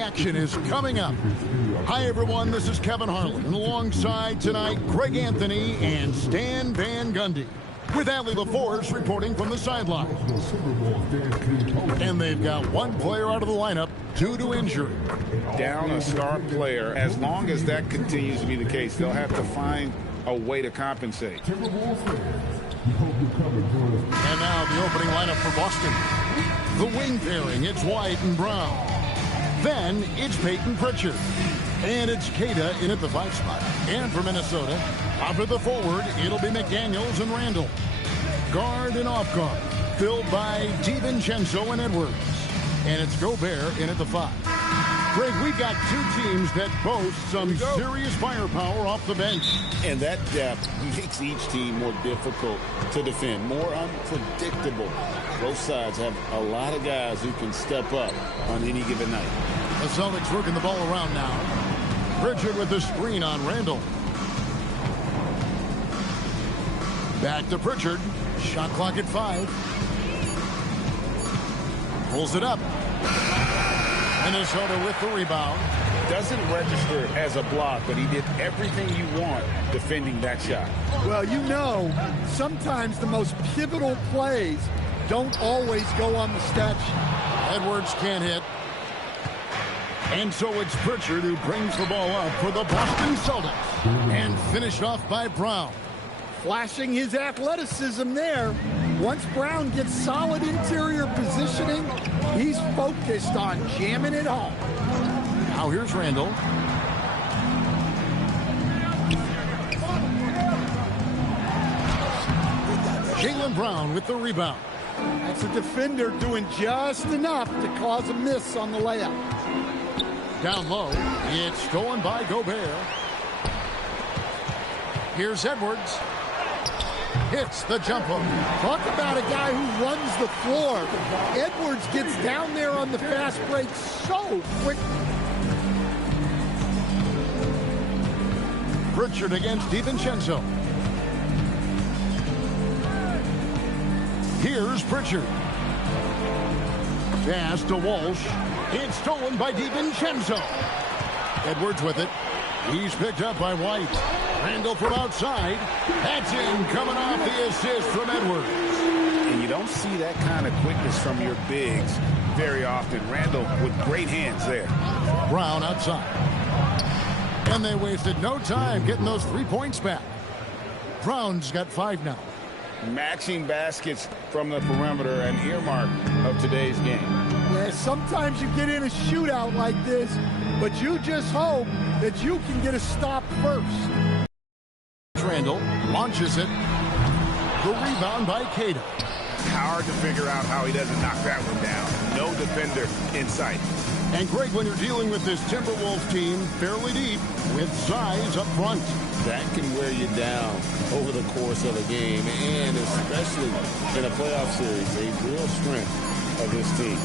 the action is coming up. Hi, everyone. This is Kevin Harlan. And alongside tonight, Greg Anthony and Stan Van Gundy. With Allie LaForce reporting from the sideline. And they've got one player out of the lineup due to injury. Down a star player. As long as that continues to be the case, they'll have to find a way to compensate. And now the opening lineup for Boston. The wing pairing, it's White and Brown. Then it's Peyton Pritchard. And it's Cada in at the 5 spot. And for Minnesota, up at the forward, it'll be McDaniels and Randall. Guard and off guard, filled by DiVincenzo and Edwards. And it's Gobert in at the 5. Greg, we've got two teams that boast some serious firepower off the bench. And that depth makes each team more difficult to defend, more unpredictable. Both sides have a lot of guys who can step up on any given night. The Celtics working the ball around now. Pritchard with the screen on Randall. Back to Pritchard. Shot clock at 5. Pulls it up. Minnesota with the rebound. Doesn't register as a block, but he did everything you want defending that shot. Well, you know, sometimes the most pivotal plays don't always go on the stat sheet. Edwards can't hit. And so it's Pritchard who brings the ball up for the Boston Celtics. And finished off by Brown. Flashing his athleticism there. Once Brown gets solid interior positioning, he's focused on jamming it home. Now here's Randall. Jaylen Brown with the rebound. That's a defender doing just enough to cause a miss on the layup. Down low, it's stolen by Gobert. Here's Edwards. Hits the jumper. Talk about a guy who runs the floor. Edwards gets down there on the fast break so quick. Pritchard against DiVincenzo. Here's Pritchard. Pass to Walsh. It's stolen by DiVincenzo. Edwards with it. He's picked up by White. Randall from outside. That's in, coming off the assist from Edwards. And you don't see that kind of quickness from your bigs very often. Randall with great hands there. Brown outside. And they wasted no time getting those 3 points back. Brown's got 5 now. Matching baskets from the perimeter, an earmark of today's game. Yeah, sometimes you get in a shootout like this, but you just hope that you can get a stop first. Randall launches it. The rebound by Cada. Hard to figure out how he doesn't knock that one down. No defender in sight. And Greg, when you're dealing with this Timberwolves team fairly deep with size up front, that can wear you down over the course of a game, and especially in a playoff series, a real strength of this team.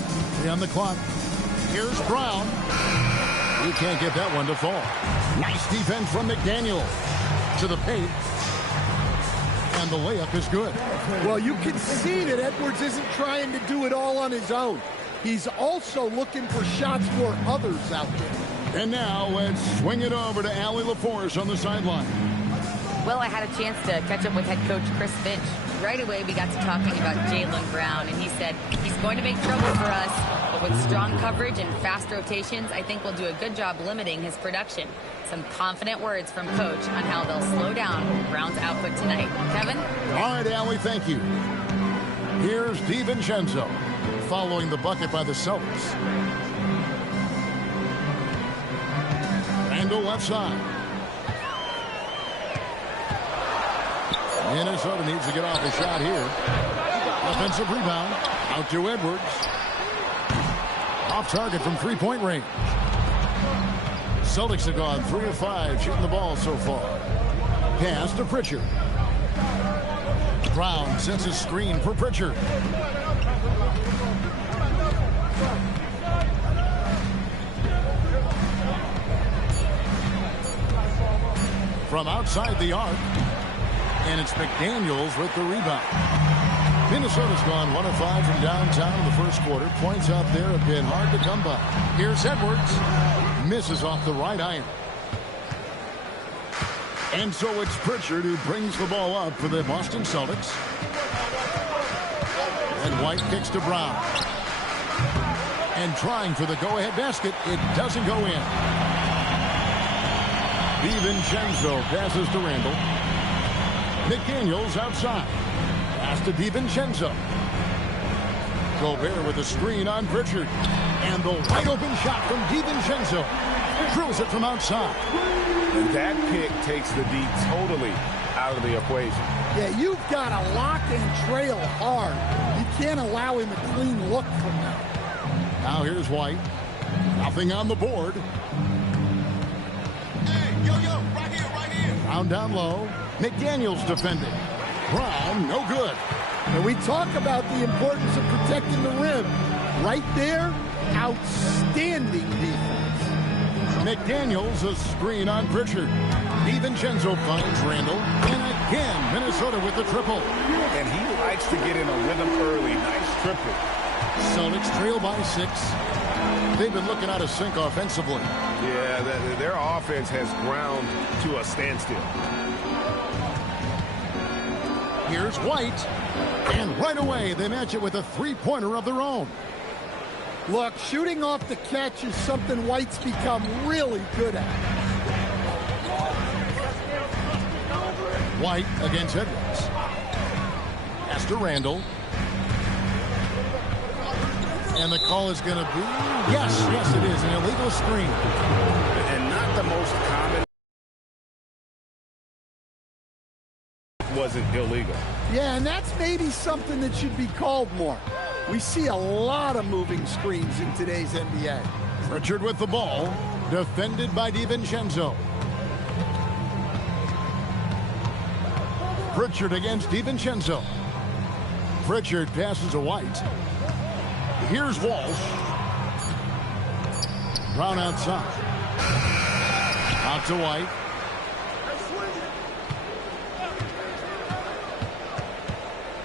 On the clock. Here's Brown. He can't get that one to fall. Nice defense from McDaniels to the paint. And the layup is good. Well, you can see that Edwards isn't trying to do it all on his own. He's also looking for shots for others out there. And now let's swing it over to Allie LaForce on the sideline. Well, I had a chance to catch up with head coach Chris Finch. Right away, we got to talking about Jaylen Brown, and he said he's going to make trouble for us, but with strong coverage and fast rotations, I think we'll do a good job limiting his production. Some confident words from Coach on how they'll slow down Brown's output tonight. Kevin? All right, Allie, thank you. Here's DiVincenzo following the bucket by the Celtics. Randall left side. Minnesota needs to get off the shot here. Offensive rebound. Out to Edwards. Off target from three-point range. Celtics have gone 3 of 5 shooting the ball so far. Pass to Pritchard. Brown sets a screen for Pritchard. From outside the arc. And it's McDaniels with the rebound. Minnesota's gone 1 of 5 from downtown in the first quarter. Points out there have been hard to come by. Here's Edwards. Misses off the right iron. And so it's Pritchard who brings the ball up for the Boston Celtics. And White kicks to Brown. And trying for the go-ahead basket. It doesn't go in. DiVincenzo passes to Randall. McDaniels outside. Pass to DiVincenzo. Gobert with a screen on Pritchard. And the wide open shot from DiVincenzo. Drills it from outside. And that pick takes the D totally out of the equation. Yeah, you've got to lock and trail hard. You can't allow him a clean look from that. Now here's White. Nothing on the board. Hey, yo, right here. Brown down low. McDaniels defending. Brown, no good. And we talk about the importance of protecting the rim. Right there, outstanding defense. McDaniels a screen on Pritchard. DiVincenzo finds Randall. And again, Minnesota with the triple. And he likes to get in a rhythm early. Nice triple. Celtics trail by 6. They've been looking out of sync offensively. Yeah, their offense has ground to a standstill. Here's White. And right away, they match it with a three-pointer of their own. Look, shooting off the catch is something White's become really good at. White against Edwards. Pass to Randall. And the call is going to be, yes, it is, an illegal screen. And not the most common. Wasn't illegal. Yeah, and that's maybe something that should be called more. We see a lot of moving screens in today's NBA. Pritchard with the ball, defended by DiVincenzo. Pritchard against DiVincenzo. Pritchard passes to White. Here's Walsh. Brown outside. Out to White.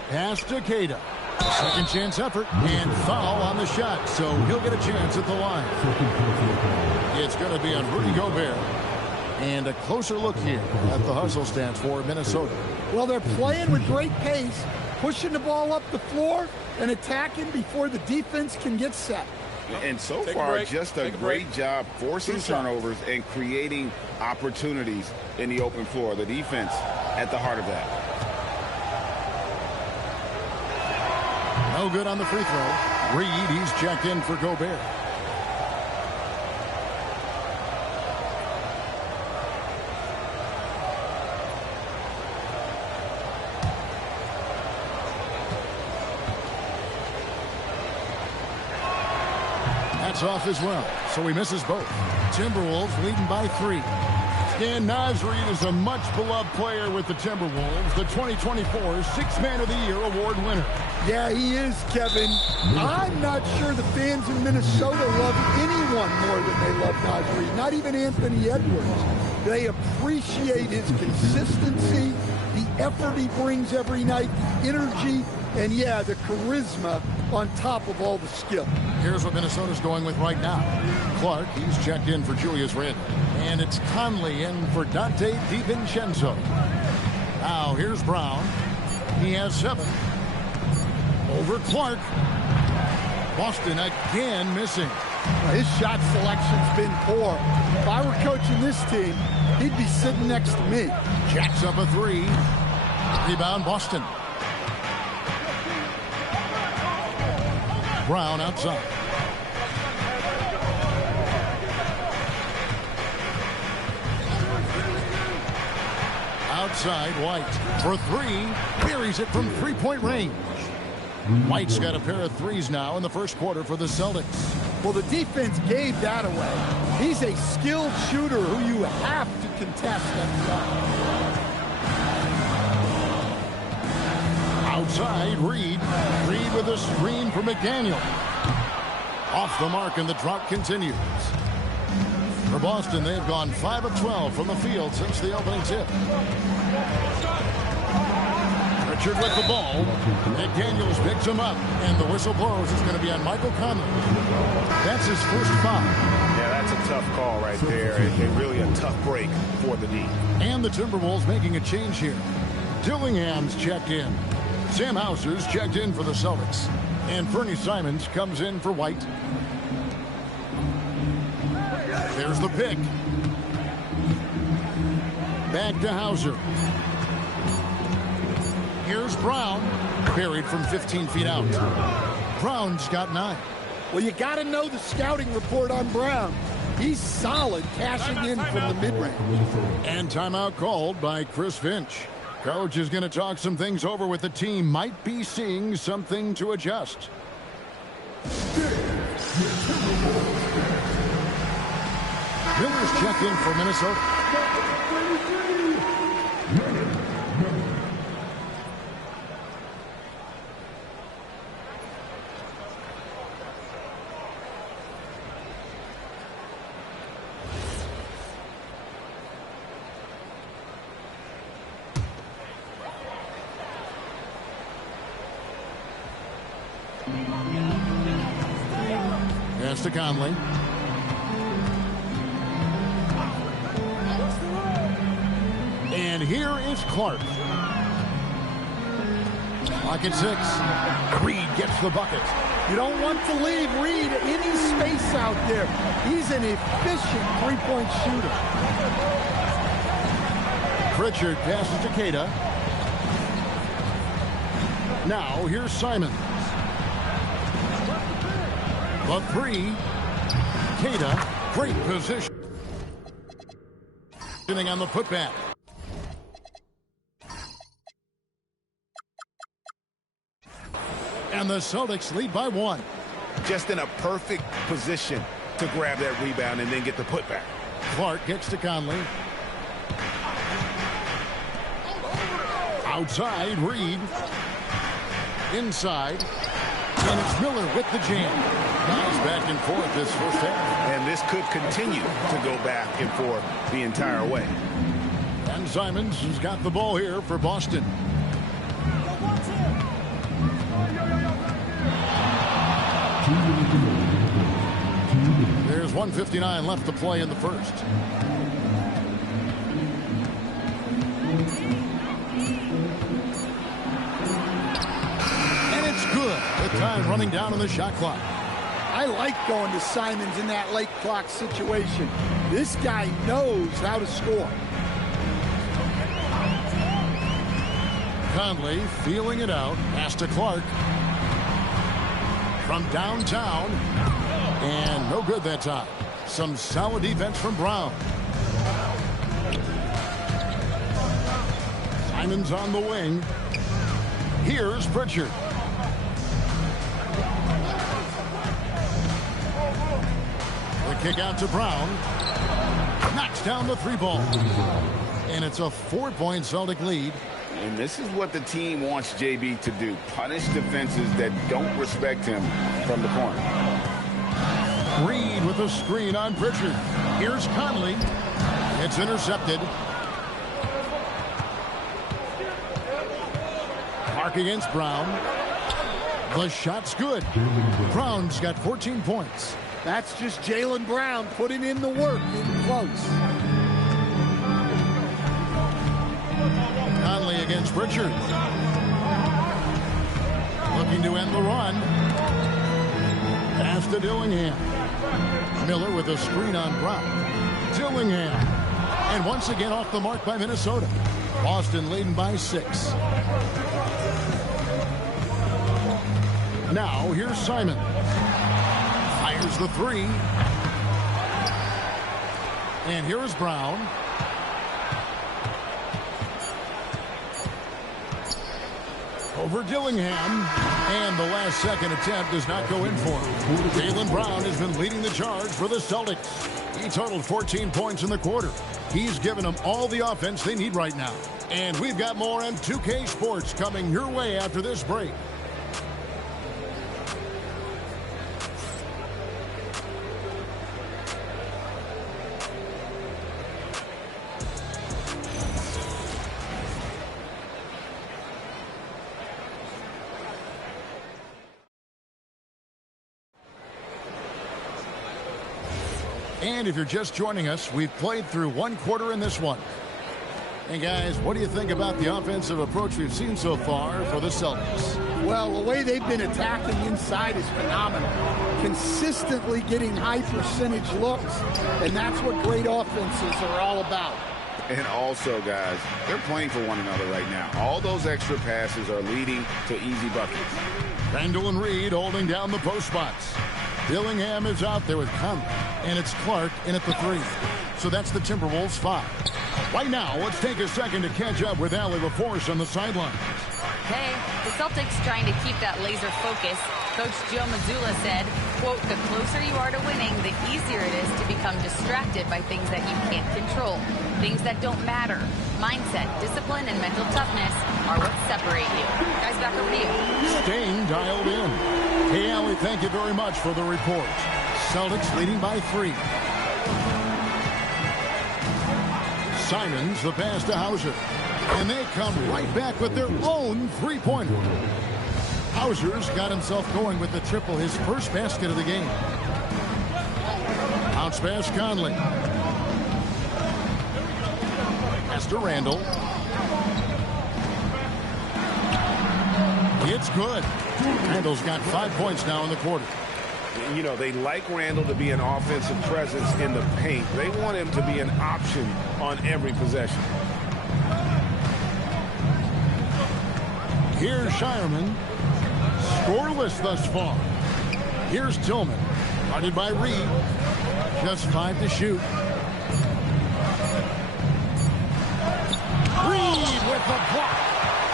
Pass to Queta. Second chance effort and foul on the shot, so he'll get a chance at the line. It's going to be on Rudy Gobert. And a closer look here at the hustle stance for Minnesota. Well, they're playing with great pace, pushing the ball up the floor and attacking before the defense can get set. And so far, just a great job forcing turnovers and creating opportunities in the open floor. The defense at the heart of that. No good on the free throw. Reed, he's checked in for Gobert. That's off as well, so he misses both. Timberwolves leading by 3. Stan Nasreed is a much-beloved player with the Timberwolves, the 2024 Sixth Man of the Year award winner. Yeah, he is, Kevin. I'm not sure the fans in Minnesota love anyone more than they love Nasreed, not even Anthony Edwards. They appreciate his consistency, the effort he brings every night, the energy, and, yeah, the charisma on top of all the skill. Here's what Minnesota's going with right now. Clark, he's checked in for Julius Randle. And it's Conley in for Dante DiVincenzo. Now here's Brown. He has 7. Over Clark. Boston again missing. Well, his shot selection's been poor. If I were coaching this team, he'd be sitting next to me. Jacks up a 3. Rebound Boston. Brown outside. Outside, White for 3. Buries it from three-point range. White's got a pair of threes now in the first quarter for the Celtics. Well, the defense gave that away. He's a skilled shooter who you have to contest that shot. Outside, Reed. Reed with a screen for McDaniel. Off the mark, and the drought continues. For Boston, they've gone 5 of 12 from the field since the opening tip. Pritchard with the ball. McDaniels picks him up, and the whistle blows. It's going to be on Michael Conley. That's his first foul. Yeah, that's a tough call right there, and really a tough break for the D. And the Timberwolves making a change here. Dillingham's checked in. Sam Hauser's checked in for the Celtics. And Fernie Simons comes in for White. There's the pick. Back to Hauser. Here's Brown. Buried from 15 feet out. Brown's got 9. Well, you got to know the scouting report on Brown. He's solid cashing in from the mid-range. And timeout called by Chris Finch. Coach is going to talk some things over with the team. Might be seeing something to adjust. Miller's checked in for Minnesota. Pass to Conley. And here is Clark. Clock at 6. Reed gets the bucket. You don't want to leave Reed any space out there. He's an efficient three-point shooter. Pritchard passes to Queta. Now here's Simon. The 3. Queta, great position. On the putback. And the Celtics lead by 1. Just in a perfect position to grab that rebound and then get the putback. Clark gets to Conley. Outside, Reed. Inside. And it's Miller with the jam. Guys back and forth this first half. And this could continue to go back and forth the entire way. And Simons has got the ball here for Boston. There's 1:59 left to play in the first. And it's good. The time running down on the shot clock. I like going to Simons in that late clock situation. This guy knows how to score. Conley feeling it out. Pass to Clark. From downtown. And no good that time. Some solid defense from Brown. Simons on the wing. Here's Pritchard. The kick out to Brown. Knocks down the 3-ball. And it's a 4-point Celtic lead. And this is what the team wants JB to do. Punish defenses that don't respect him from the corner. Reed with a screen on Pritchard. Here's Conley. It's intercepted. Clark against Brown. The shot's good. Brown's got 14 points. That's just Jaylen Brown putting in the work in close. Conley against Pritchard. Looking to end the run. Pass to Dillingham. Miller with a screen on Brown. Dillingham. And once again off the mark by Minnesota. Boston leading by 6. Now here's Simon. Fires the 3. And here is Brown. Over Dillingham. And the last second attempt does not go in for him. Jaylen Brown has been leading the charge for the Celtics. He totaled 14 points in the quarter. He's given them all the offense they need right now. And we've got more on 2K Sports coming your way after this break. And if you're just joining us, we've played through one quarter in this one. And guys, what do you think about the offensive approach we've seen so far for the Celtics? Well, the way they've been attacking inside is phenomenal. Consistently getting high percentage looks, and that's what great offenses are all about. And also, guys, they're playing for one another right now. All those extra passes are leading to easy buckets. Randall and Reed holding down the post spots. Dillingham is out there with Conley, and it's Clark in at the 3. So that's the Timberwolves 5. Right now, let's take a second to catch up with Allie LaForce on the sideline. Hey, the Celtics trying to keep that laser focus. Coach Joe Mazzulla said, quote, the closer you are to winning, the easier it is to become distracted by things that you can't control, things that don't matter. Mindset, discipline, and mental toughness are what separate you. Guys, back over to you. Staying dialed in. Hey, Allie, thank you very much for the report. Celtics leading by 3. Simons, the pass to Hauser. And they come right back with their own three-pointer. Hauser's got himself going with the triple, his first basket of the game. Bounce pass, Conley. Pass to Randall. It's good. Randall's got 5 points now in the quarter. You know, they like Randall to be an offensive presence in the paint. They want him to be an option on every possession. Here's Shireman. Scoreless thus far. Here's Tillman. Guarded by Reed. Just 5 to shoot. Reed with the block.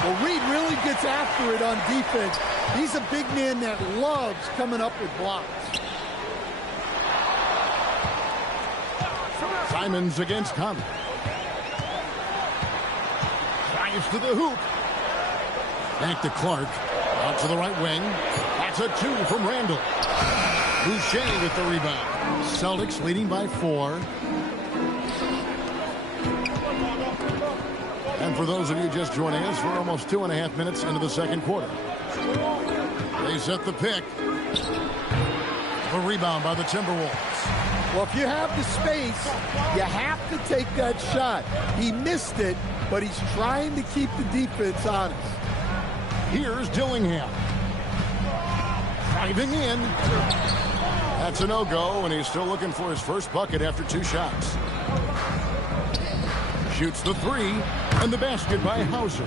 Well, Reed really gets after it on defense. He's a big man that loves coming up with blocks. Simons against Conley. Drives to the hoop. Back to Clark. Out to the right wing. That's a 2 from Randall. Boucher with the rebound. Celtics leading by 4. And for those of you just joining us, we're almost 2.5 minutes into the second quarter. They set the pick. The rebound by the Timberwolves. Well, if you have the space, you have to take that shot. He missed it, but he's trying to keep the defense honest. Here's Dillingham. Driving in. That's a no-go, and he's still looking for his first bucket after 2 shots. Shoots the 3, and the basket by Hauser.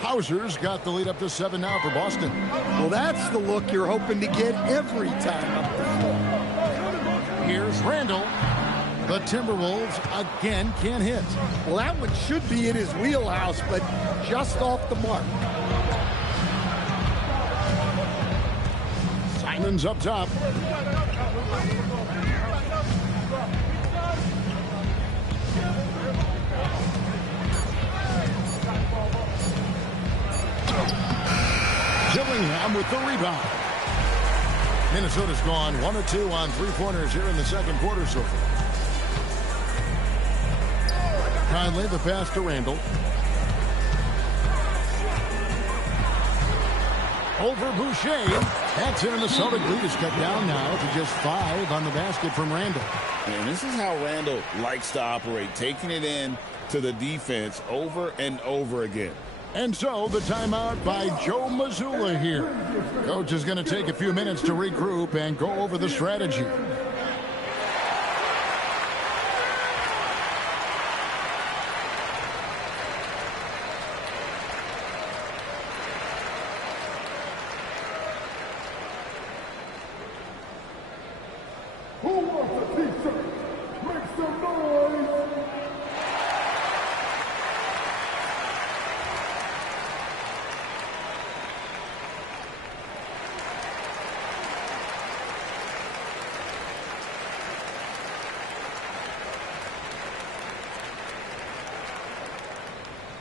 Hauser's got the lead up to 7 now for Boston. Well, that's the look you're hoping to get every time up the floor. Here's Randall. The Timberwolves again can't hit. Well, that one should be in his wheelhouse, but just off the mark. Simons up top. Dillingham with the rebound. Minnesota's gone 1 of 2 on 3-pointers here in the second quarter so far. Conley the pass to Randall. Over Boucher. That's in, and the Celtic lead is cut down now to just 5 on the basket from Randall. And this is how Randall likes to operate, taking it in to the defense over and over again. And so the timeout by Joe Mazzulla here. Coach is going to take a few minutes to regroup and go over the strategy. Who wants a t-shirt? Make some noise!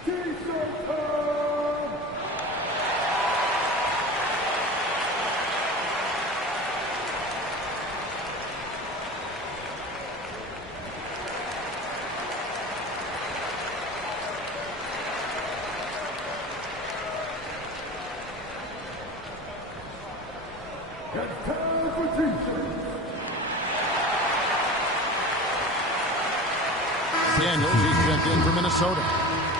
T-shirt time! It's time for t-shirts. Daniels, he's checked in for Minnesota.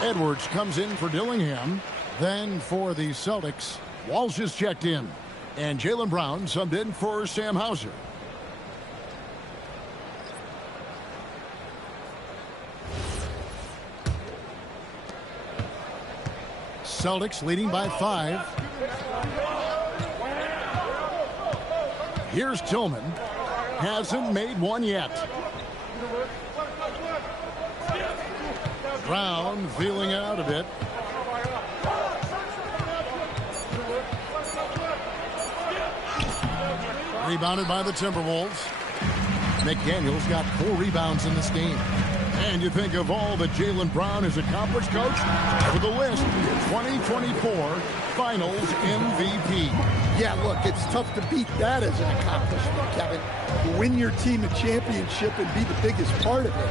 Edwards comes in for Dillingham. Then for the Celtics, Walsh is checked in. And Jaylen Brown subbed in for Sam Hauser. Celtics leading by 5. Here's Tillman. Hasn't made one yet. Brown feeling it out a bit. Rebounded by the Timberwolves. McDaniels got 4 rebounds in this game. And you think of all that Jaylen Brown has accomplished, Coach? For the list, 2024 Finals MVP. Yeah, look, it's tough to beat that as an accomplishment, Kevin. To win your team a championship and be the biggest part of it.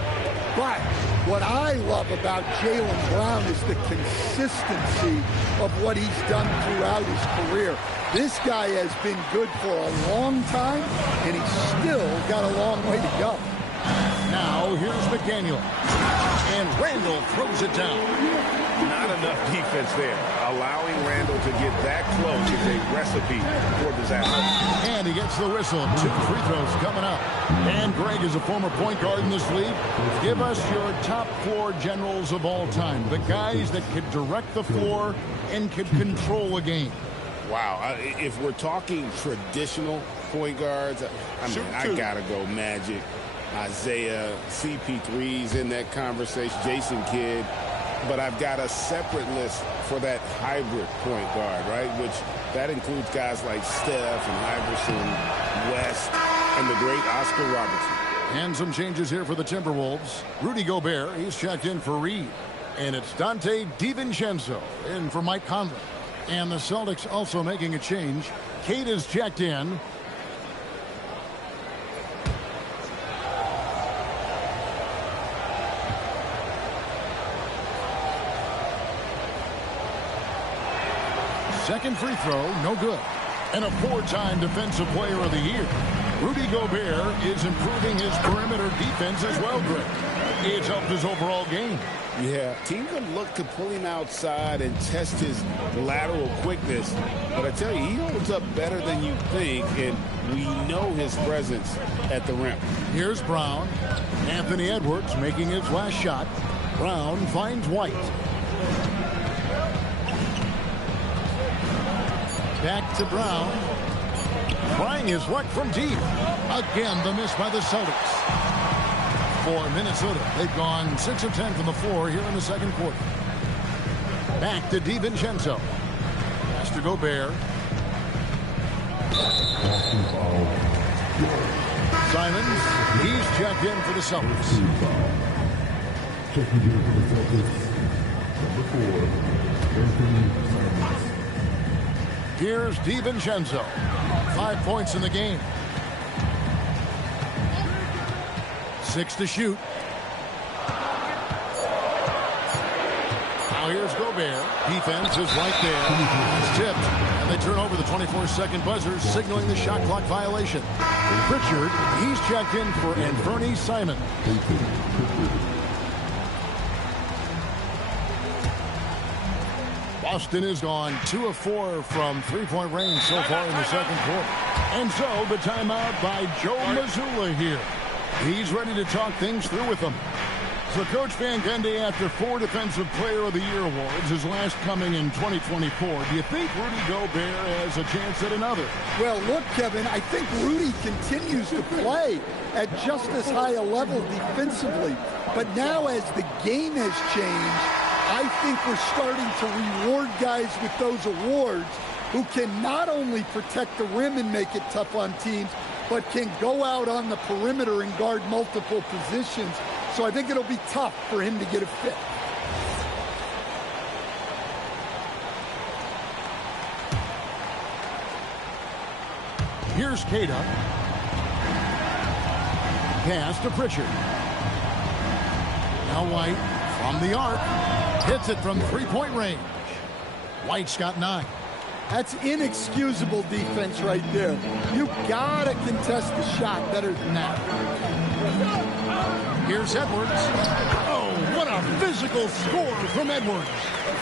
But what I love about Jaylen Brown is the consistency of what he's done throughout his career. This guy has been good for a long time, and he's still got a long way to go. Now, here's McDaniel. And Randall throws it down. Not enough defense there. Allowing Randall to get that close is a recipe for disaster. And he gets the whistle. 2 free throws coming up. And Greg is a former point guard in this league. Give us your top 4 generals of all time. The guys that could direct the floor and could control a game. Wow. If we're talking traditional point guards, I got to go Magic, Isaiah, CP3's in that conversation, Jason Kidd. But I've got a separate list for that hybrid point guard, right? Which that includes guys like Steph and Iverson, West, and the great Oscar Robertson. And some changes here for the Timberwolves. Rudy Gobert, he's checked in for Reed. And it's Dante DiVincenzo in for Mike Conley. And the Celtics also making a change. Kate is checked in. Second free throw, no good. And a 4-time Defensive Player of the Year. Rudy Gobert is improving his perimeter defense as well, Greg. It's helped his overall game. Yeah, team can look to pull him outside and test his lateral quickness. But I tell you, he holds up better than you think, and we know his presence at the rim. Here's Brown. Anthony Edwards making his last shot. Brown finds White. Back to Brown. Trying his luck from deep. Again, the miss by the Celtics. For Minnesota, they've gone 6 of 10 from the floor here in the second quarter. Back to DiVincenzo. Pass to Gobert. Simons, he's checked in for the Celtics. Checking in for the Celtics, number 4, Anthony Simons. Here's DiVincenzo. 5 points in the game. 6 to shoot. Now here's Gobert. Defense is right there. It's tipped. And they turn over the 24-second buzzer, signaling the shot clock violation. Pritchard, he's checked in for Anthony Simons. Boston is gone 2 of 4 from three-point range so far in the second quarter. And so the timeout by Joe Mazzulla here. He's ready to talk things through with them. So Coach Van Gundy, after 4 Defensive Player of the Year awards, his last coming in 2024, do you think Rudy Gobert has a chance at another? Well, look, Kevin, I think Rudy continues to play at just as high a level defensively. But now as the game has changed, I think we're starting to reward guys with those awards who can not only protect the rim and make it tough on teams, but can go out on the perimeter and guard multiple positions. So I think it'll be tough for him to get a fit. Here's Cada. Pass to Pritchard. Now White from the arc. Hits it from three-point range. White's got 9. That's inexcusable defense right there. You gotta contest the shot better than that. Here's Edwards. Oh, What a physical score from Edwards.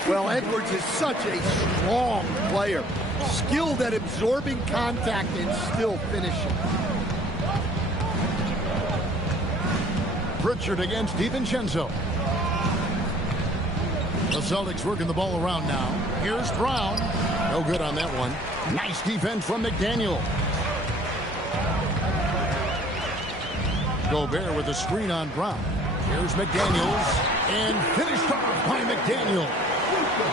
Well, Edwards is such a strong player. Skilled at absorbing contact and still finishing. Pritchard against DiVincenzo. The Celtics working the ball around now. Here's Brown. No good on that one. Nice defense from McDaniel. Gobert with a screen on Brown. Here's McDaniels. And finished off by McDaniel.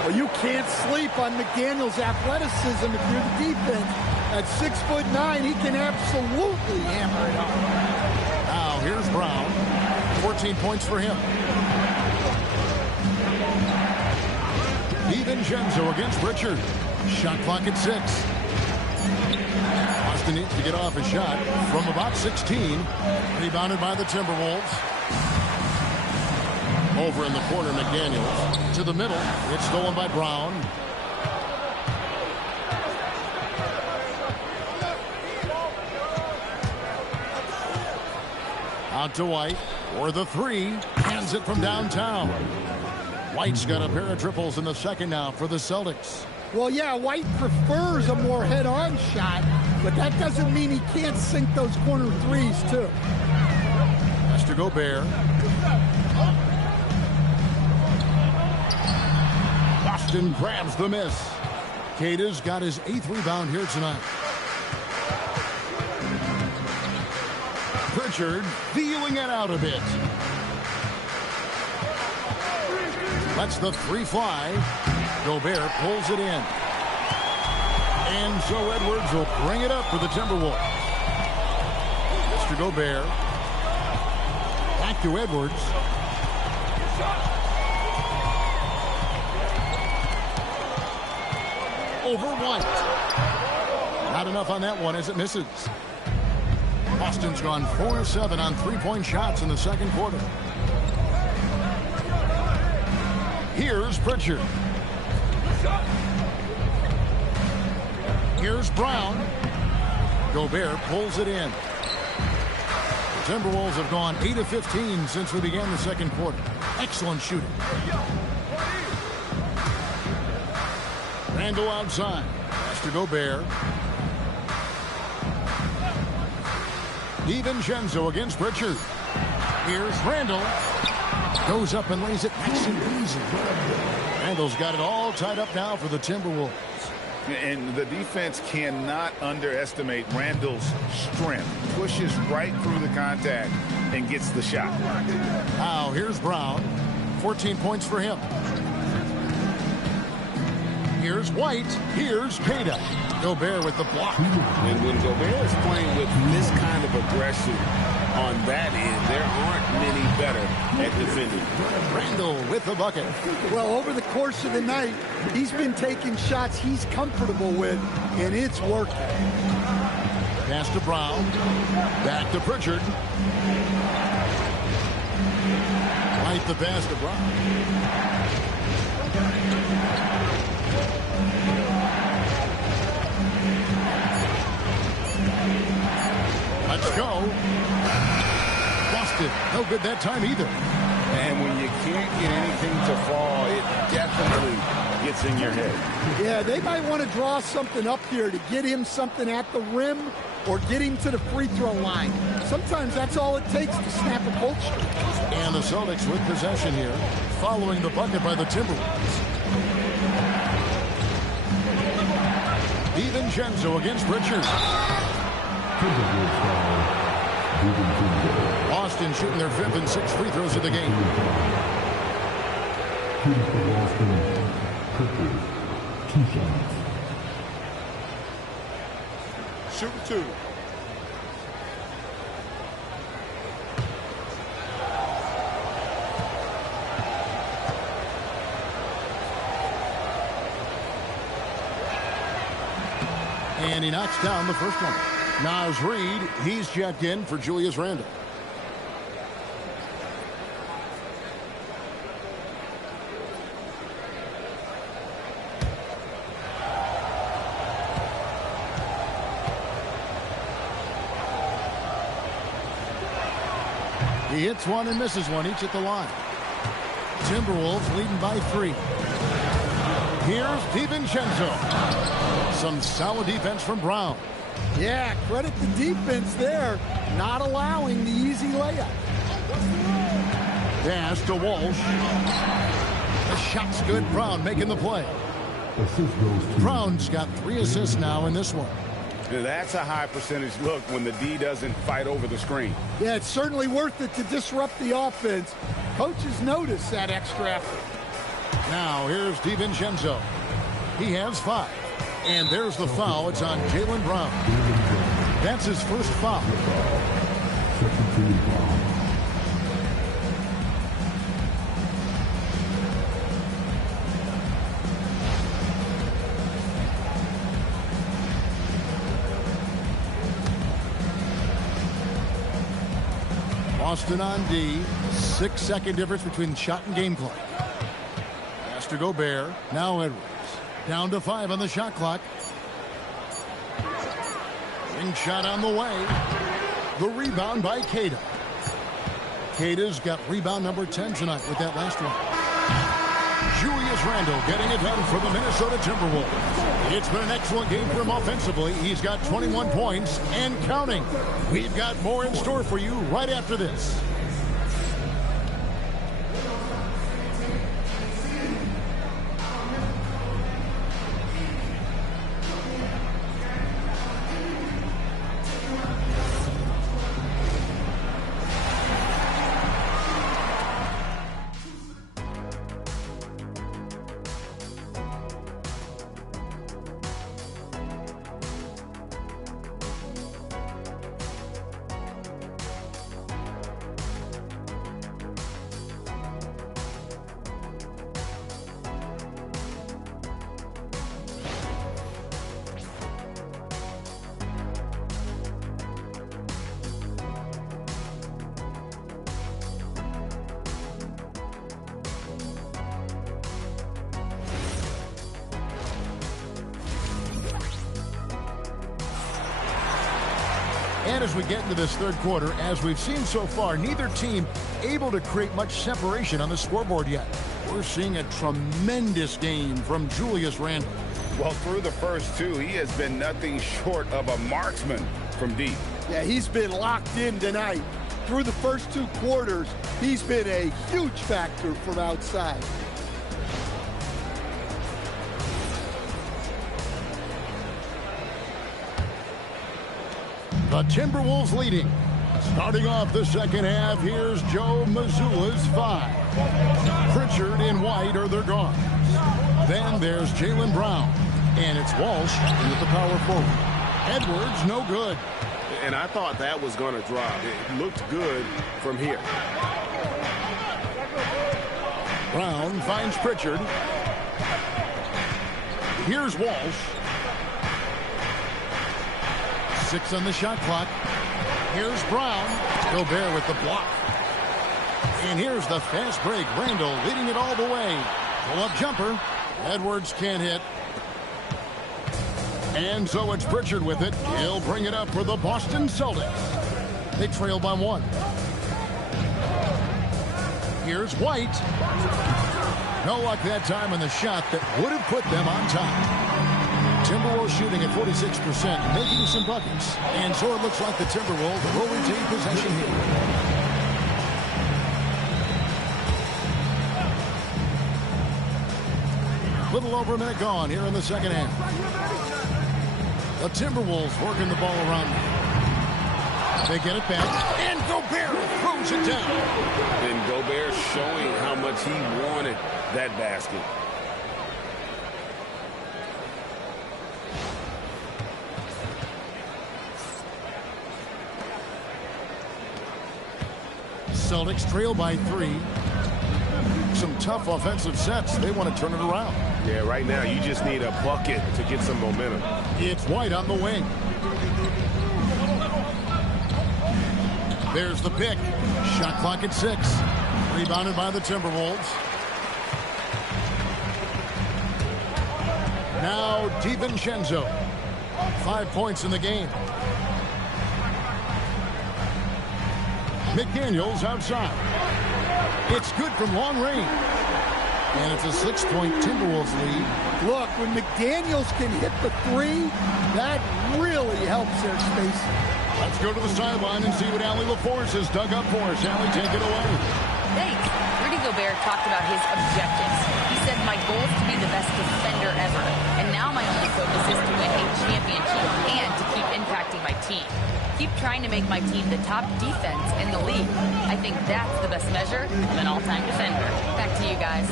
Well, you can't sleep on McDaniel's athleticism if you're the defense. At 6'9", he can absolutely hammer it home. Now here's Brown. 14 points for him. DiVincenzo against Pritchard. Shot clock at 6. Boston needs to get off a shot from about 16. Rebounded by the Timberwolves. Over in the corner, McDaniels. To the middle. It's stolen by Brown. Out to White for the 3. Hands it from downtown. White's got a pair of triples in the second now for the Celtics. Well, yeah, White prefers a more head-on shot, but that doesn't mean he can't sink those corner threes, too. Has to Gobert. Boston grabs the miss. Cada's got his 8th rebound here tonight. Pritchard feeling it out a bit. Lets the 3 fly. Gobert pulls it in. And so Edwards will bring it up for the Timberwolves. Mr. Gobert. Back to Edwards. Over White. Not enough on that one as it misses. Boston's gone 4-7 on 3-point shots in the second quarter. Here's Pritchard. Here's Brown. Gobert pulls it in. The Timberwolves have gone 8 of 15 since we began the second quarter. Excellent shooting. Randall outside. Pass to Gobert. DiVincenzo against Pritchard. Here's Randall. Goes up and lays it nice and easy. Randall's got it all tied up now for the Timberwolves. And the defense cannot underestimate Randall's strength. Pushes right through the contact and gets the shot. Now here's Brown. 14 points for him. Here's White. Here's Cada. Gobert with the block. And when Gobert is playing with this kind of aggression on that end, there aren't many better at defending. Randall with the bucket. Well, over the course of the night, he's been taking shots he's comfortable with, and it's working. Pass to Brown. Back to Pritchard. White the pass to Brown. Let's go. Busted. No good that time either. And when you can't get anything to fall, it definitely gets in your head. Yeah, they might want to draw something up here to get him something at the rim or get him to the free throw line. Sometimes that's all it takes to snap a cold streak. And the Celtics with possession here, following the bucket by the Timberwolves. DiVincenzo against Pritchard. Boston shooting their 5th and 6th free throws of the game. Shoot 2. And he knocks down the first one. Naz Reid, he's checked in for Julius Randle. He hits one and misses one, each at the line. Timberwolves leading by 3. Here's DiVincenzo. Some solid defense from Brown. Yeah, credit the defense there, not allowing the easy layup. Pass to Walsh. The shot's good. Brown making the play. Brown's got 3 assists now in this one. Now that's a high percentage look when the D doesn't fight over the screen. Yeah, it's certainly worth it to disrupt the offense. Coaches notice that extra effort. Now here's DiVincenzo. He has 5. And there's the foul. It's on Jaylen Brown. That's his first foul. Boston on D. 6-second difference between shot and game clock. Pass to Gobert. Now Edwards. Down to 5 on the shot clock. Ring shot on the way. The rebound by Queta. Queta's got rebound number 10 tonight with that last one. Julius Randle getting it done for the Minnesota Timberwolves. It's been an excellent game for him offensively. He's got 21 points and counting. We've got more in store for you right after this. And as we get into this third quarter, as we've seen so far, neither team able to create much separation on the scoreboard yet. We're seeing a tremendous game from Julius Randle. Well, through the first 2, he has been nothing short of a marksman from deep. Yeah, he's been locked in tonight. Through the first 2 quarters, he's been a huge factor from outside. The Timberwolves leading. Starting off the second half, here's Joe Mazzulla's 5. Pritchard and White are their guards. Then there's Jaylen Brown. And it's Walsh with the power forward. Edwards, no good. And I thought that was going to drop. It looked good from here. Brown finds Pritchard. Here's Walsh. 6 on the shot clock. Here's Brown. Gobert with the block. And here's the fast break. Randle leading it all the way. Pull-up jumper. Edwards can't hit. And so it's Pritchard with it. He'll bring it up for the Boston Celtics. They trail by 1. Here's White. No luck that time on the shot that would have put them on top. Timberwolves shooting at 46%, making some buckets. And so it looks like the Timberwolves will retain possession here. Little over a minute gone here in the second half. The Timberwolves working the ball around. They get it back. And Gobert throws it down. And Gobert showing how much he wanted that basket. Celtics trail by 3. Some tough offensive sets. They want to turn it around. Yeah, right now you just need a bucket to get some momentum. It's White on the wing. There's the pick. Shot clock at 6. Rebounded by the Timberwolves. Now DiVincenzo. 5 points in the game. McDaniels outside. It's good from long range. And it's a 6-point Timberwolves lead. Look, when McDaniels can hit the three, that really helps their spacing. Let's go to the sideline and see what Allie LaForce has dug up for us. Allie, take it away. Thanks. Rudy Gobert talked about his objectives. He said, my goal is to be the best defender ever. And now my only focus is to win a championship and to keep impacting my team. Keep trying to make my team the top defense in the league. I think that's the best measure of an all-time defender. Back to you guys.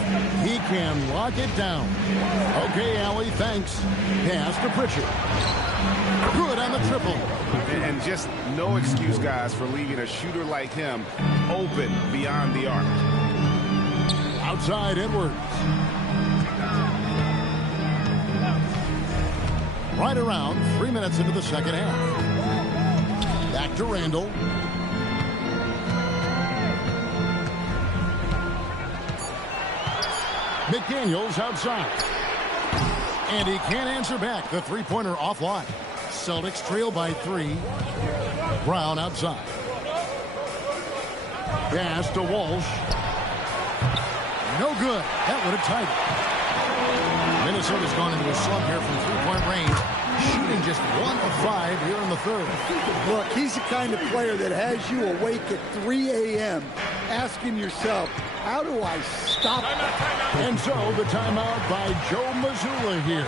He can lock it down. Okay, Allie, thanks. Pass to Pritchard. Good on the triple. And just no excuse, guys, for leaving a shooter like him open beyond the arc. Outside Edwards. Right around 3 minutes into the second half. Back to Randall. McDaniels outside. And he can't answer back. The three-pointer offline. Celtics trail by 3. Brown outside. Pass to Walsh. No good. That would have tied it. Minnesota's gone into a slump here from three-point range. Shooting just 1 of 5 here in the third. Look, he's the kind of player that has you awake at 3 a.m. asking yourself, how do I stop it? And so the timeout by Joe Mazzulla here.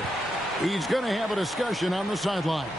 He's going to have a discussion on the sideline.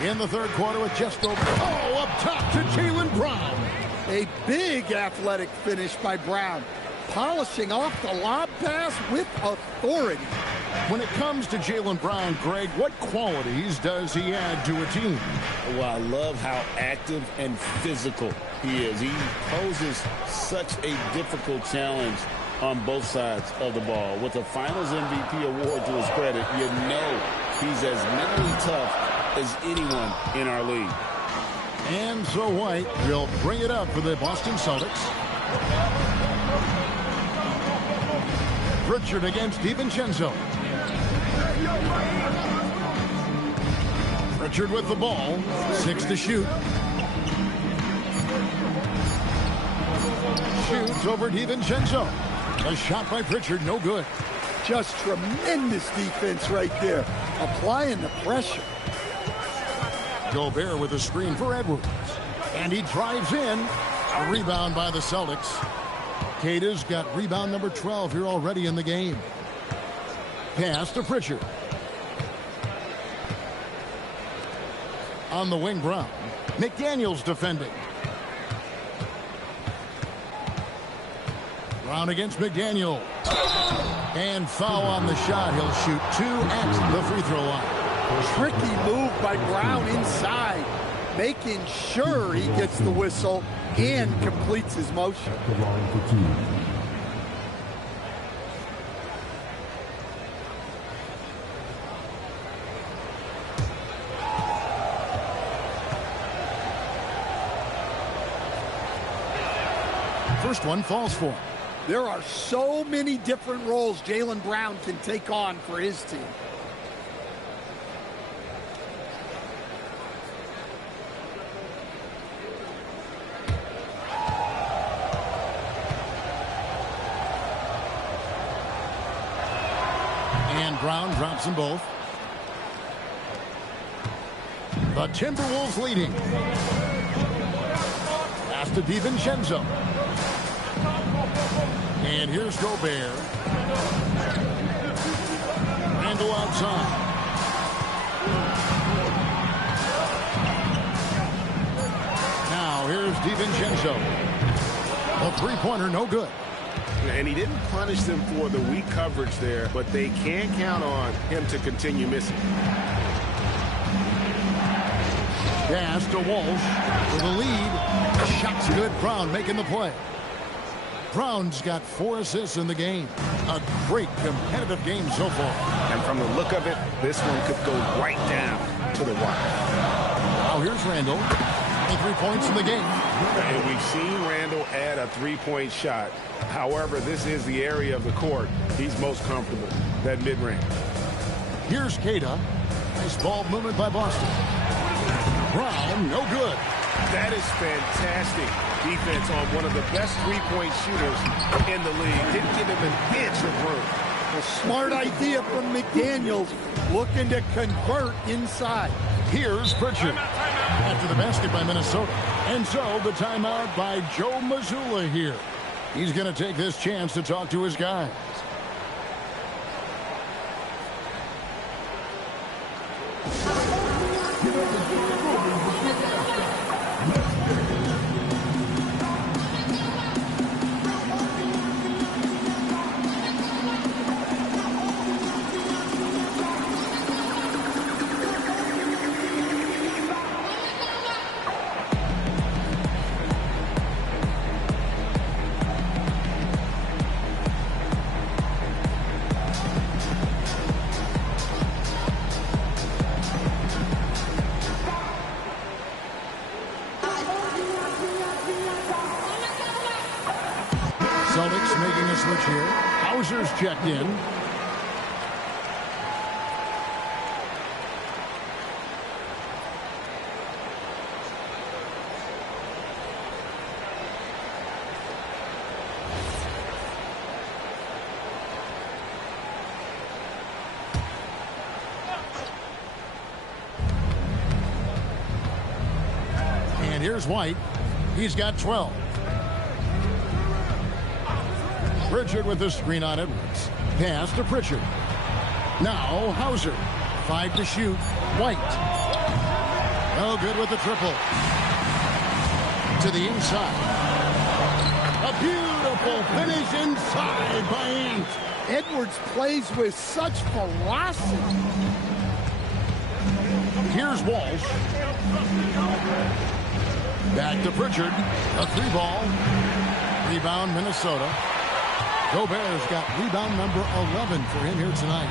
In the third quarter with just over. Oh, up top to Jaylen Brown. A big athletic finish by Brown. Polishing off the lob pass with authority. When it comes to Jaylen Brown, Greg, what qualities does he add to a team? Well, I love how active and physical he is. He poses such a difficult challenge on both sides of the ball. With a Finals MVP award to his credit, you know he's as mentally tough as anyone in our league. And so White will bring it up for the Boston Celtics. Pritchard against DiVincenzo. Pritchard with the ball. 6 to shoot. Shoots over DiVincenzo. A shot by Pritchard, no good. Just tremendous defense right there. Applying the pressure. Gobert with a screen for Edwards. And he drives in. A rebound by the Celtics. Keita's got rebound number 12 here already in the game. Pass to Pritchard. On the wing, Brown. McDaniels defending. Brown against McDaniel. And foul on the shot. He'll shoot 2 at the free throw line. Tricky move by Brown inside. making sure he gets the whistle and completes his motion. At the line for two. First one falls for him. There are so many different roles Jaylen Brown can take on for his team. And Brown drops them both. The Timberwolves leading. Pass to DiVincenzo. And here's Gobert. Randle outside. Now here's DiVincenzo. A three-pointer, no good. And he didn't punish them for the weak coverage there, but they can't count on him to continue missing. Pass to Walsh with a lead. Shot's good. Brown making the play. Brown's got 4 assists in the game. A great competitive game so far. And from the look of it, this one could go right down to the wire. Now here's Randle. 23 points in the game. And we've seen Randle add a three-point shot. However, this is the area of the court he's most comfortable, that mid-range. Here's Queta. Nice ball movement by Boston. Brown, no good. That is fantastic defense on one of the best three-point shooters in the league. Didn't give him an inch of room. A smart idea from McDaniels, looking to convert inside. Here's Pritchard. After the basket by Minnesota. And so the timeout by Joe Mazzulla here. He's going to take this chance to talk to his guys. Celtics making a switch here. Hauser's checked in. And here's White. He's got 12. Pritchard with the screen on Edwards. Pass to Pritchard. Now Hauser. 5 to shoot. White. No good with the triple. To the inside. A beautiful finish inside by Ant. Edwards plays with such ferocity. Here's Walsh. Back to Pritchard. A 3-ball. Rebound Minnesota. Gobert's got rebound number 11 for him here tonight.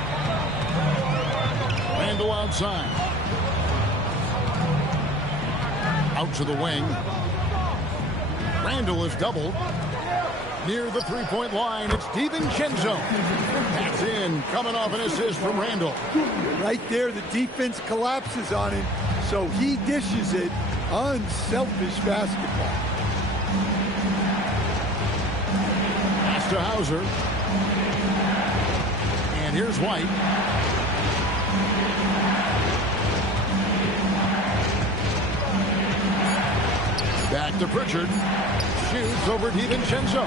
Randle outside. Out to the wing. Randle is doubled. Near the three-point line, it's DiVincenzo. That's in, coming off an assist from Randle. Right there, the defense collapses on him, so he dishes it. Unselfish basketball. To Hauser. And here's White. Back to Pritchard. Shoots over DiVincenzo.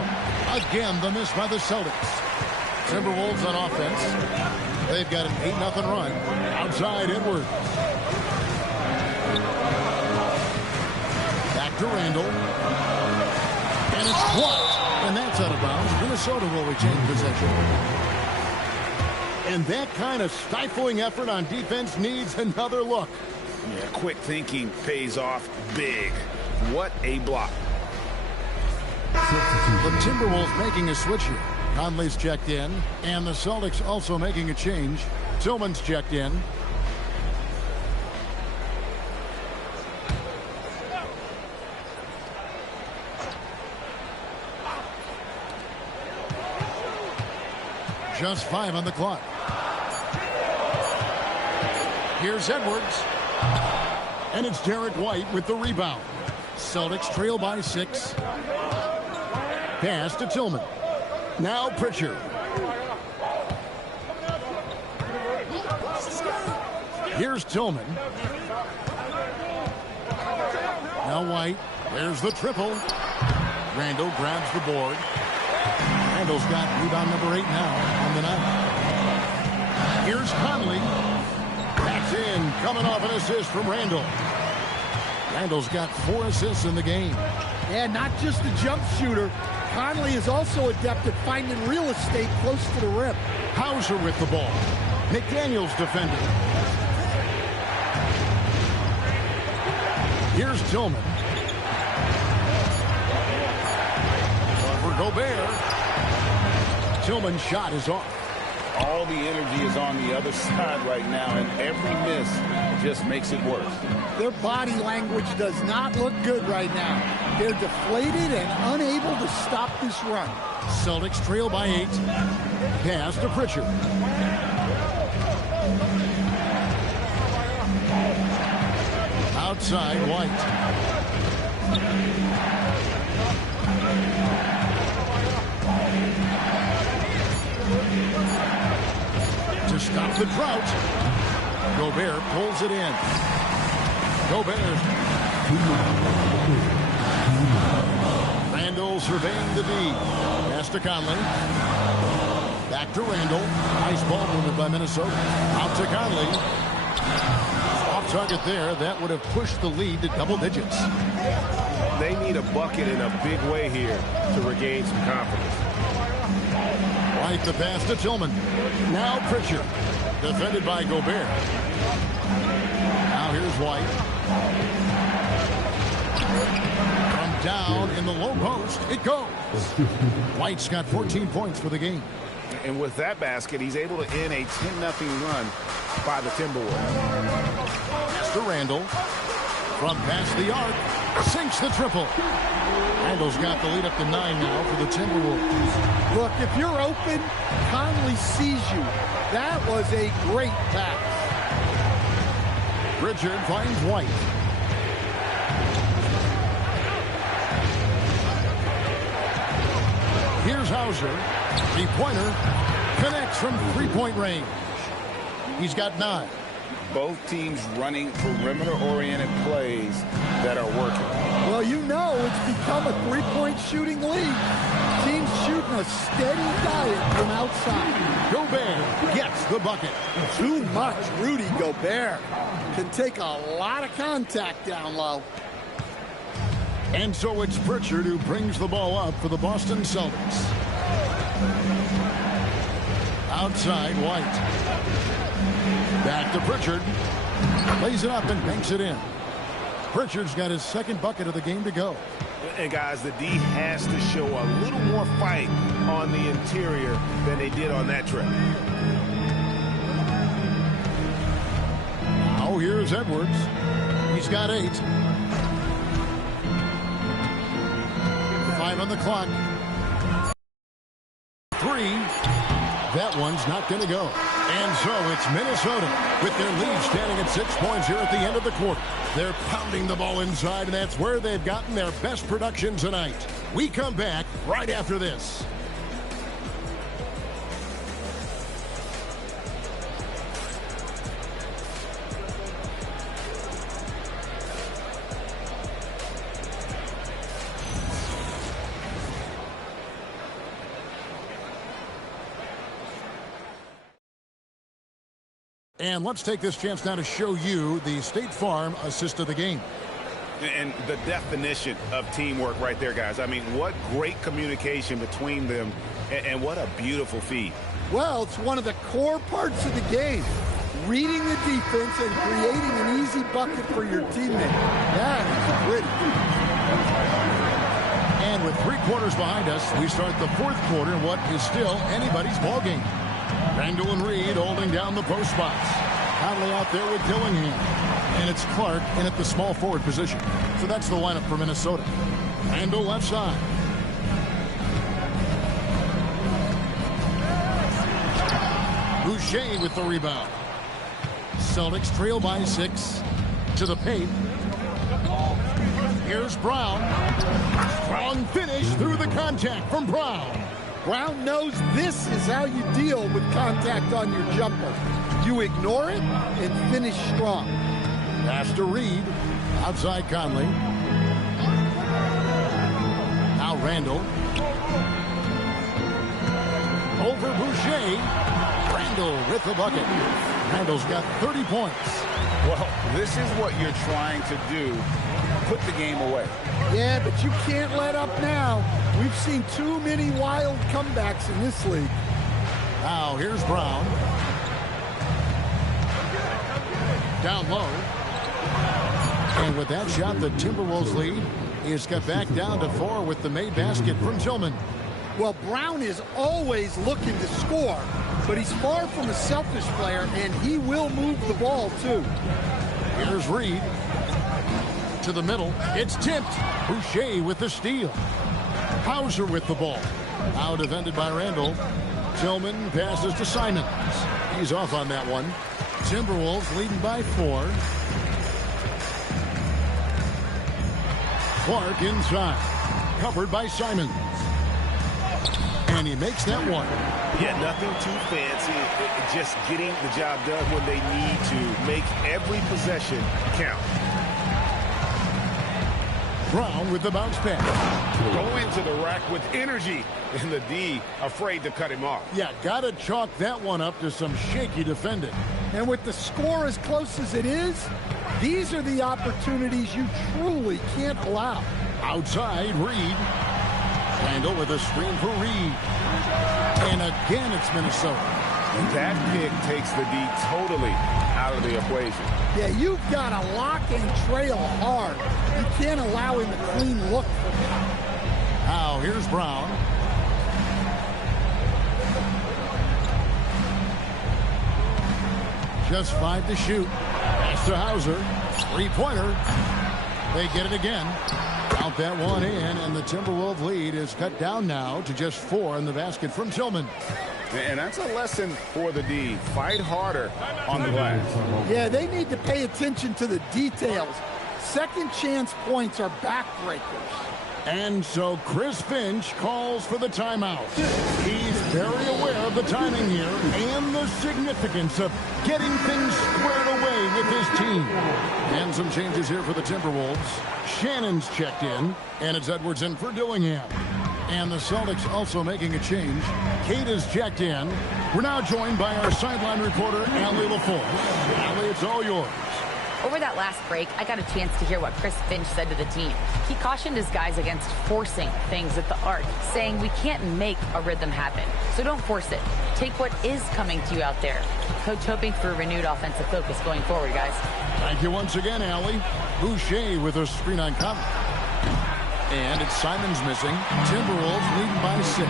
Again, the miss by the Celtics. Timberwolves on offense. They've got an 8-0 run. Outside Edwards. Back to Randle. And it's blocked. And that's out of bounds. Minnesota will retain possession. And that kind of stifling effort on defense needs another look. Yeah, quick thinking pays off big. What a block. The Timberwolves making a switch here. Conley's checked in, and the Celtics also making a change. Tillman's checked in. Just 5 on the clock. Here's Edwards. And it's Derek White with the rebound. Celtics trail by 6. Pass to Tillman. Now Pritchard. Here's Tillman. Now White. There's the triple. Randall grabs the board. Randall's got rebound number 8 now on the night. Here's Conley. That's in. Coming off an assist from Randall. Randall's got 4 assists in the game. Yeah, not just a jump shooter. Conley is also adept at finding real estate close to the rim. Hauser with the ball. McDaniels defending. Here's Tillman. For Gobert. Tillman's shot is off. All the energy is on the other side right now, and every miss just makes it worse. Their body language does not look good right now. They're deflated and unable to stop this run. Celtics trail by 8. Pass to Pritchard. Outside, White. To stop the drought. Gobert pulls it in. Gobert. Randall surveying the D. Pass to Conley. Back to Randall. Nice ball movement by Minnesota. Out to Conley. Off target there. That would have pushed the lead to double digits. They need a bucket in a big way here to regain some confidence. White the pass to Tillman. Now Pritchard. Defended by Gobert. Now here's White. From down in the low post, it goes. White's got 14 points for the game. And with that basket, he's able to end a 10-0 run by the Timberwolves. Pass to Randall. From past the arc. Sinks the triple. Randall's got the lead up to 9 now for the Timberwolves. Look, if you're open, Conley sees you. That was a great pass. Pritchard finds White. Here's Hauser. Three-pointer. Connects from three-point range. He's got 9. Both teams running perimeter-oriented plays that are working. Well, you know it's become a three-point shooting league. Teams shooting a steady diet from outside. Gobert gets the bucket. Too much. Rudy Gobert can take a lot of contact down low. And so it's Pritchard who brings the ball up for the Boston Celtics. Outside, White. Back to Pritchard. Lays it up and banks it in. Pritchard's got his second bucket of the game to go. And guys, the D has to show a little more fight on the interior than they did on that trip. Now here's Edwards. He's got 8. 5 on the clock. 3. That one's not going to go. And so it's Minnesota with their lead standing at 6 points here at the end of the quarter. They're pounding the ball inside, and that's where they've gotten their best production tonight. We come back right after this. And let's take this chance now to show you the State Farm assist of the game. And the definition of teamwork right there, guys. I mean, what great communication between them, and what a beautiful feed. Well, it's one of the core parts of the game. reading the defense and creating an easy bucket for your teammate. That is pretty. And with 3 quarters behind us, we start the 4th quarter in what is still anybody's ballgame. Randall and Reed holding down the post spots. Conley out there with Dillingham. And it's Clark in at the small forward position. So that's the lineup for Minnesota. Randall left side. Boucher with the rebound. Celtics trail by 6 to the paint. Here's Brown. Strong finish through the contact from Brown. Brown knows this is how you deal with contact on your jumper. You ignore it and finish strong. Pass to Reed. Outside Conley. Now Randall. Over Boucher. Randall with the bucket. Randall's got 30 points. Well, this is what you're trying to do. Put the game away. Yeah, but you can't let up now. We've seen too many wild comebacks in this league. Now here's Brown. Down low. And with that shot, the Timberwolves lead is cut back down to 4 with the made basket from Tillman. Well, Brown is always looking to score, but he's far from a selfish player, and he will move the ball, too. Here's Reed. To the middle. It's tipped. Boucher with the steal. Hauser with the ball. Now defended by Randall. Tillman passes to Simons. He's off on that one. Timberwolves leading by 4. Clark inside. Covered by Simons. And he makes that one. Yeah, nothing too fancy. Just getting the job done when they need to. Make every possession count. Brown with the bounce pass. Go into the rack with energy. And the D afraid to cut him off. Yeah, gotta chalk that one up to some shaky defending. And with the score as close as it is, these are the opportunities you truly can't allow. Outside, Reed. Randall with a screen for Reed. And again, it's Minnesota. That pick takes the D totally out of the equation. Yeah, you've got to lock and trail hard. You can't allow him a clean look from him. Now, here's Brown. Just 5 to shoot. Pass to Hauser. 3-pointer. They get it again. Count that one in, and the Timberwolves lead is cut down now to just 4 in the basket from Tillman. And that's a lesson for the D. Fight harder on the glass. Yeah, they need to pay attention to the details. Second chance points are backbreakers. And so Chris Finch calls for the timeout. He's very aware of the timing here and the significance of getting things squared away with his team. And some changes here for the Timberwolves. Shannon's checked in, and it's Edwards in for Dillingham. And the Celtics also making a change. Kate is checked in. We're now joined by our sideline reporter, Allie LaForce. Allie, it's all yours. Over that last break, I got a chance to hear what Chris Finch said to the team. He cautioned his guys against forcing things at the arc, saying we can't make a rhythm happen. So don't force it. Take what is coming to you out there. Coach hoping for a renewed offensive focus going forward, guys. Thank you once again, Allie. Boucher with a screen on cover. And it's Simons missing. Timberwolves leading by 6.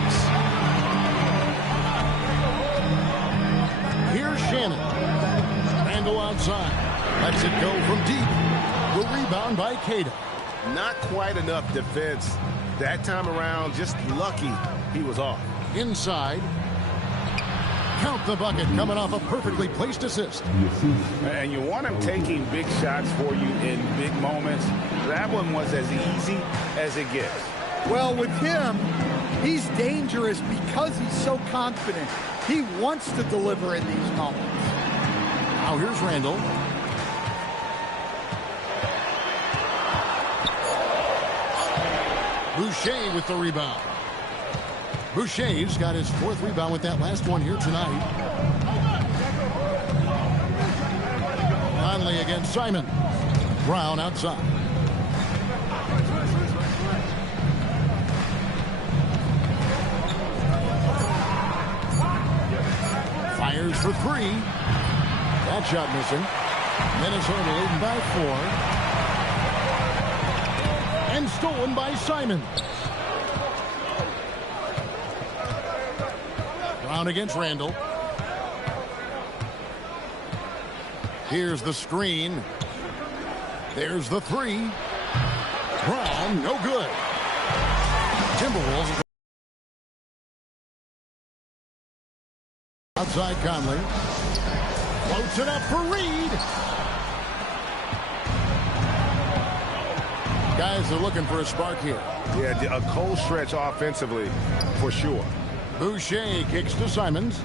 Here's Shannon. Randall outside. Lets it go from deep. The rebound by Cato. Not quite enough defense. That time around, just lucky he was off. Inside. Count the bucket coming off a perfectly placed assist. And you want him taking big shots for you in big moments. That one was as easy as it gets. Well, with him, he's dangerous because he's so confident. He wants to deliver in these moments. Now here's Randall. Boucher with the rebound. Boucher's got his 4th rebound with that last one here tonight. Conley against Simon. Brown outside. Fires for 3. That shot missing. Minnesota leading by 4. And stolen by Simon. Brown against Randall. Here's the screen. There's the 3. Brown, no good. Timberwolves. Outside Conley. Floats it up for Reed. Guys are looking for a spark here. Yeah, a cold stretch offensively for sure. Boucher kicks to Simons.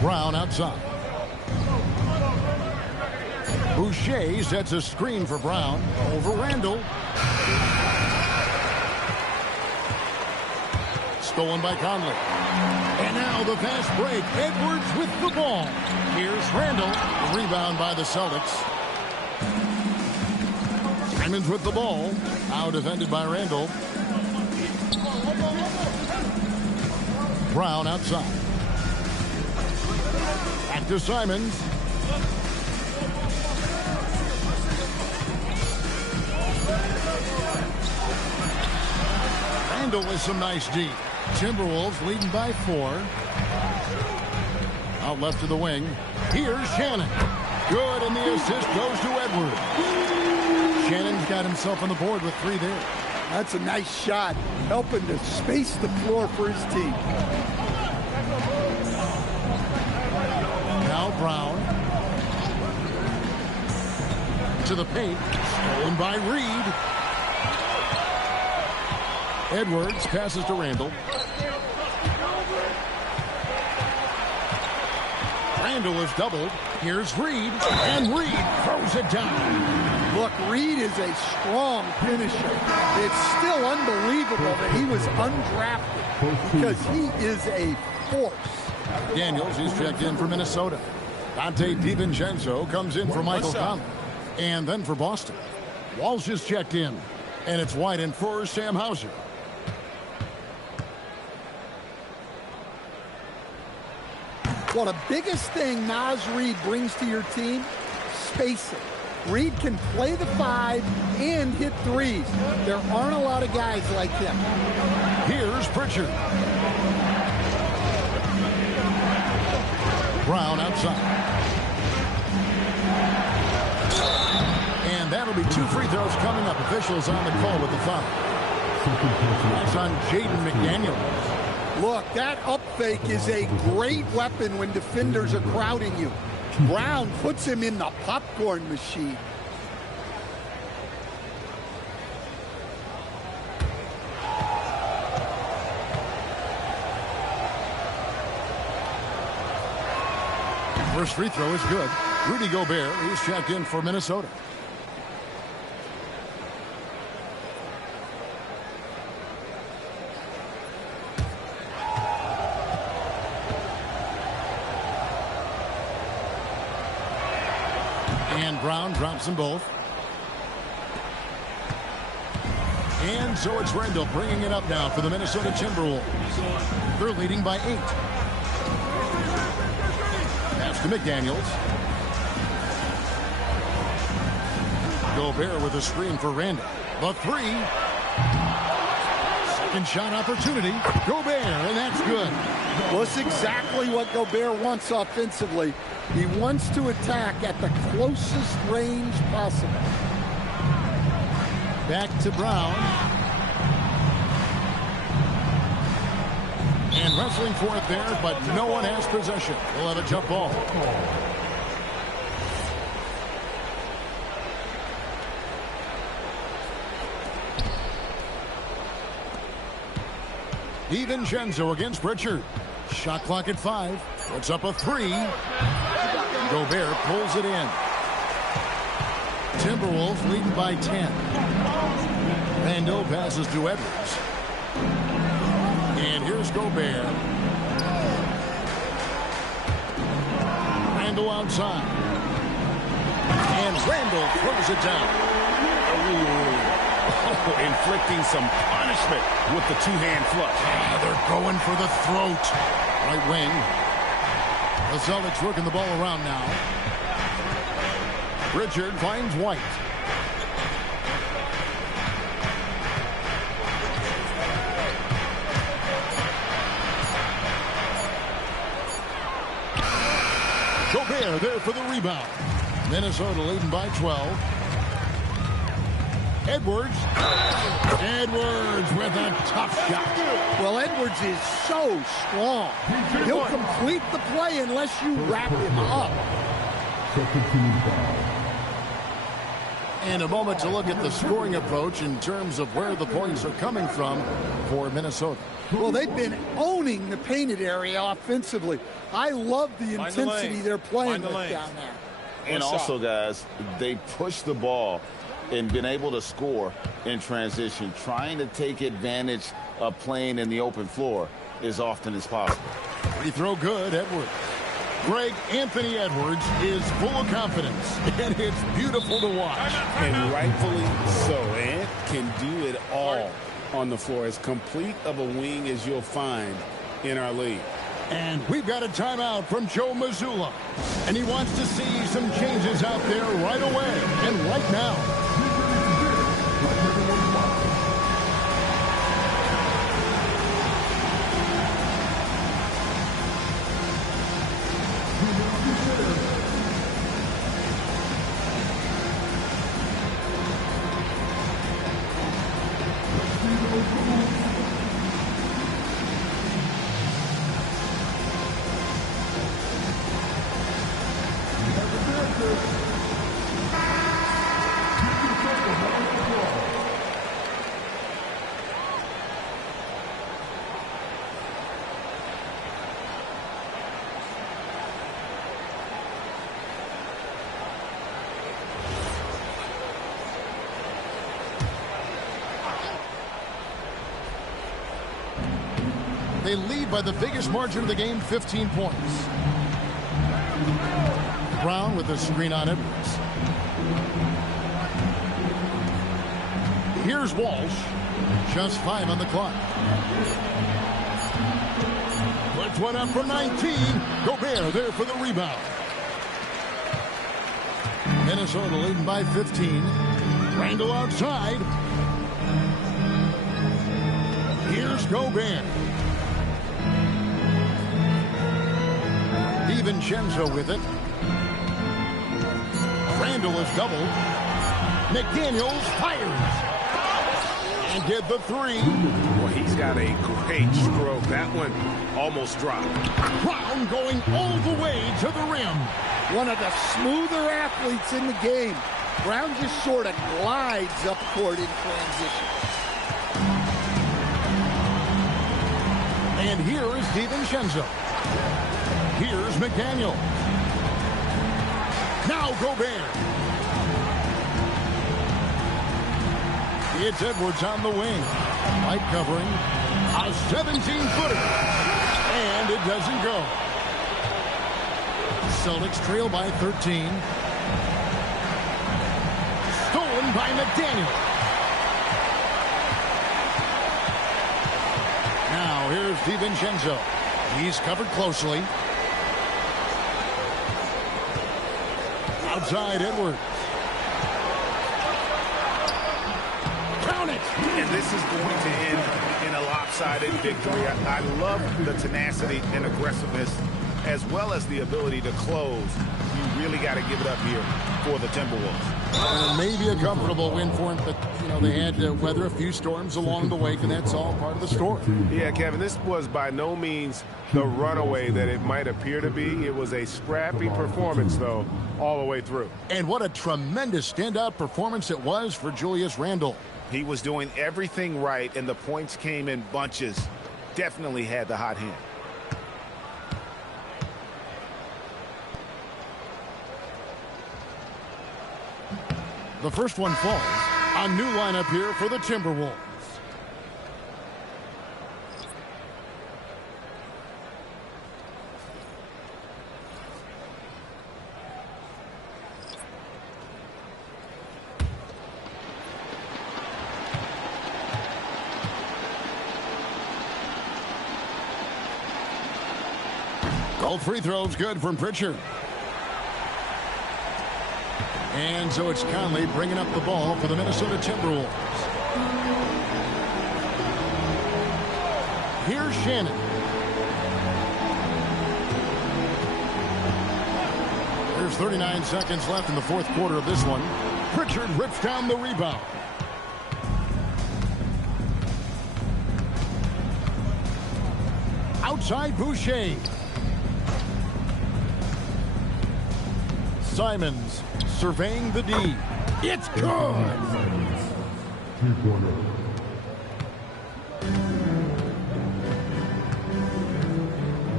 Brown outside. Boucher sets a screen for Brown over Randall. Stolen by Conley. And now the fast break. Edwards with the ball. Here's Randall. Rebound by the Celtics. Simons with the ball. Now defended by Randall. Brown outside. Back to Simons. Randall with some nice D. Timberwolves leading by 4. Out left to the wing. Here's Shannon. Good, and the assist goes to Edwards. Shannon's got himself on the board with 3 there. That's a nice shot, helping to space the floor for his team. Now Brown. To the paint. Stolen by Reed. Edwards passes to Randall. Randall is doubled. Here's Reed. And Reed throws it down. Look, Reed is a strong finisher. It's still unbelievable that he was undrafted because he is a force. Daniels, he's checked in for Minnesota. Dante DiVincenzo comes in for Michael Conley. And then for Boston. Walsh is checked in. And it's White in for Sam Hauser. Well, the biggest thing Naz Reid brings to your team, spacing. Reid can play the 5 and hit threes. There aren't a lot of guys like him. Here's Pritchard. Brown outside. And that'll be 2 free throws coming up. Officials on the call with the foul. That's on Jaden McDaniels. Look, that up fake is a great weapon when defenders are crowding you. Brown puts him in the popcorn machine. First free throw is good. Rudy Gobert, he's checked in for Minnesota. And Brown drops them both. And so it's Randall bringing it up now for the Minnesota Timberwolves. They're leading by 8. Pass to McDaniels. Gobert with a screen for Randall. The 3. Second shot opportunity. Gobert, and that's good. Well, it's exactly what Gobert wants offensively. He wants to attack at the closest range possible. Back to Brown. And wrestling for it there, but no one has possession. We'll have a jump ball. DiVincenzo against Pritchard. Shot clock at 5. Puts up a 3. Gobert pulls it in. Timberwolves leading by 10. Randall passes to Edwards. And here's Gobert. Randall outside. And Randall throws it down. Inflicting some punishment with the 2-hand flush. They're going for the throat. Right wing. The Celtics working the ball around now. Richard finds White. Gobert there for the rebound. Minnesota leading by 12. Edwards. Edwards with a tough shot. Well, Edwards is so strong. He'll complete the play unless you wrap him up. And a moment to look at the scoring approach in terms of where the points are coming from for Minnesota. Well, they've been owning the painted area offensively. I love the intensity they're playing with down there. And also, guys, they push the ball and been able to score in transition, trying to take advantage of playing in the open floor as often as possible. Free throw good, Edwards. Greg, Anthony Edwards is full of confidence, and it's beautiful to watch. And rightfully so. Ant can do it all on the floor, as complete of a wing as you'll find in our league. And we've got a timeout from Joe Mazzulla, and he wants to see some changes out there right away and right now. They lead by the biggest margin of the game, 15 points. Brown with the screen on Edwards. Here's Walsh. Just 5 on the clock. Puts one up from 19. Gobert there for the rebound. Minnesota leading by 15. Randall outside. Here's Gobert. DiVincenzo with it. Randall is doubled. McDaniels fires. And get the three. Well, he's got a great stroke. That one almost dropped. Brown going all the way to the rim. One of the smoother athletes in the game. Brown just sort of glides up court in transition. And here is DiVincenzo. Here's McDaniel. Now Gobert. It's Edwards on the wing. White covering. A 17-footer. And it doesn't go. Celtics trail by 13. Stolen by McDaniel. Now here's DiVincenzo. He's covered closely. Outside Edwards. Count it! And this is going to end in a lopsided victory. I love the tenacity and aggressiveness, as well as the ability to close. You really got to give it up here for the Timberwolves. Maybe a comfortable win for him, but, you know, they had to weather a few storms along the way, and that's all part of the story. Yeah, Kevin, this was by no means the runaway that it might appear to be. It was a scrappy performance, though, all the way through. And what a tremendous standout performance it was for Julius Randle. He was doing everything right, and the points came in bunches. Definitely had the hot hand. The first one falls. A new lineup here for the Timberwolves. Both free throws good from Pritchard. And so it's Conley bringing up the ball for the Minnesota Timberwolves. Here's Shannon. There's 39 seconds left in the fourth quarter of this one. Pritchard rips down the rebound. Outside Boucher. Simons surveying the D. It's good.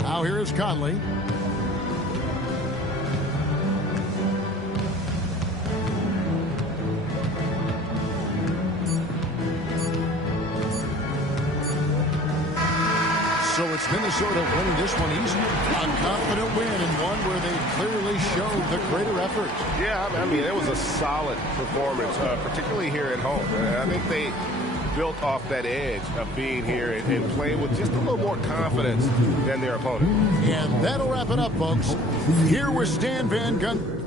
Now here is Conley. So it's Minnesota winning this one easy. A confident win and one where they clearly showed the greater effort. Yeah, I mean, it was a solid performance, particularly here at home. I think they built off that edge of being here and playing with just a little more confidence than their opponent. And that'll wrap it up, folks. Here was Stan Van Gundy.